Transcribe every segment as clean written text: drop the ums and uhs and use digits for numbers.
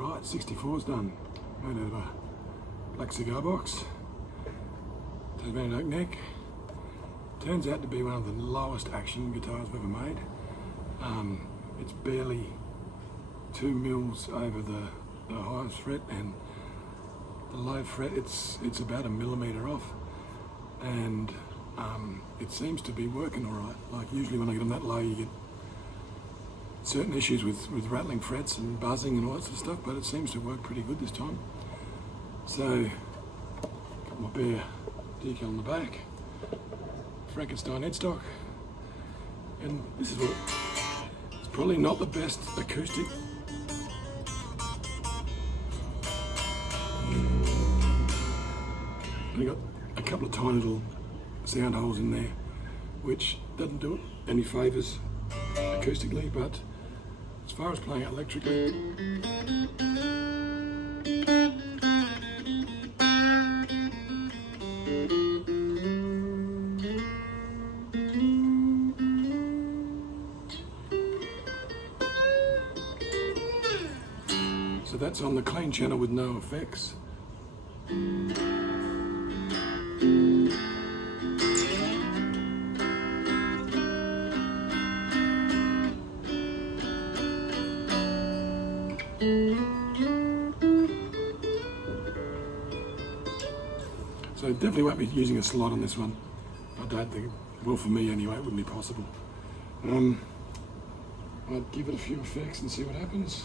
Right, 64's done. Made out of a black cigar box. Tasmanian oak neck. Turns out to be one of the lowest action guitars I've ever made. It's barely 2 mils over the highest fret, and the low fret it's about 1 millimeter off, and it seems to be working all right. Like usually when I get them that low, you get certain issues with rattling frets and buzzing and all that sort of stuff, but it seems to work pretty good this time. So got my Bear decal on the back, Frankenstein headstock, and this is what it's probably not the best acoustic. But got a couple of tiny little sound holes in there, which doesn't do it any favours acoustically, but as far as playing it electrically, so that's on the clean channel with no effects. So definitely won't be using a slot on this one. I don't think, well for me anyway, it wouldn't be possible. I'd give it a few effects and see what happens.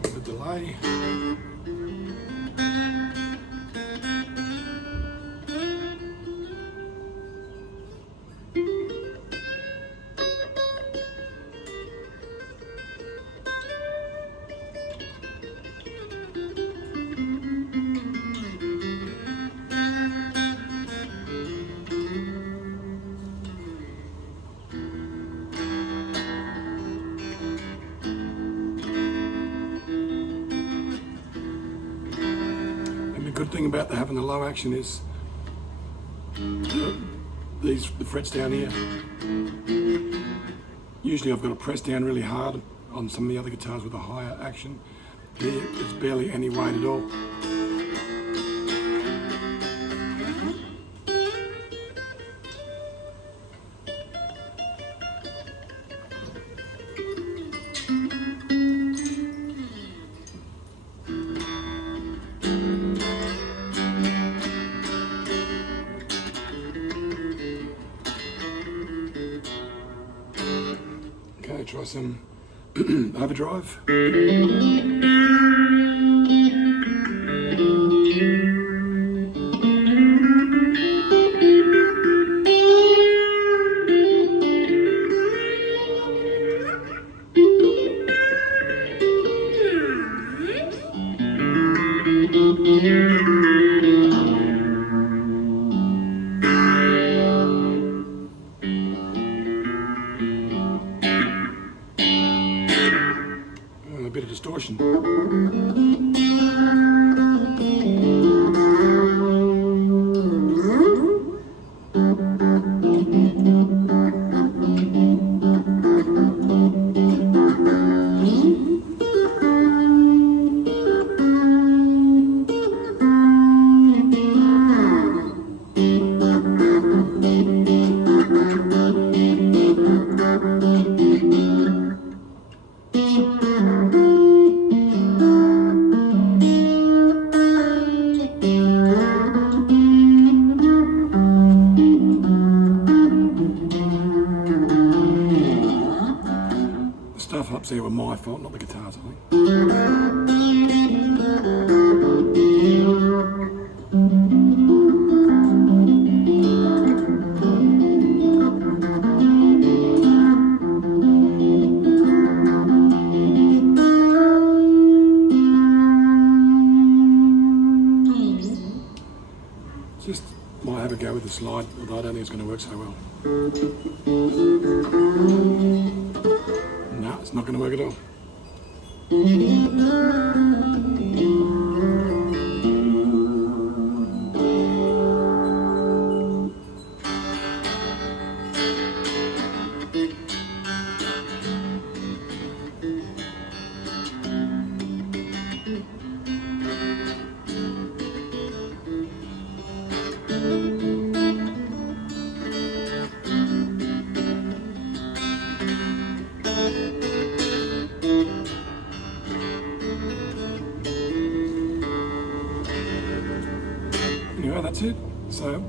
Bit of a delay. The good thing about having the low action is the frets down here. Usually I've got to press down really hard on some of the other guitars with a higher action. Here it's barely any weight at all. Okay, try some overdrive. A bit of distortion. Stuff up there were my fault, not the guitars, I think. Just might have a go with the slide, although I don't think it's going to work so well. No, it's not going to work at all. anyway, that's it. So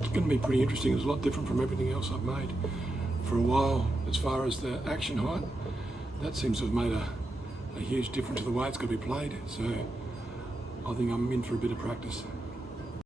it's going to be pretty interesting. It's a lot different from everything else I've made for a while. As far as the action height, that seems to have made a huge difference to the way it's going to be played. So I think I'm in for a bit of practice.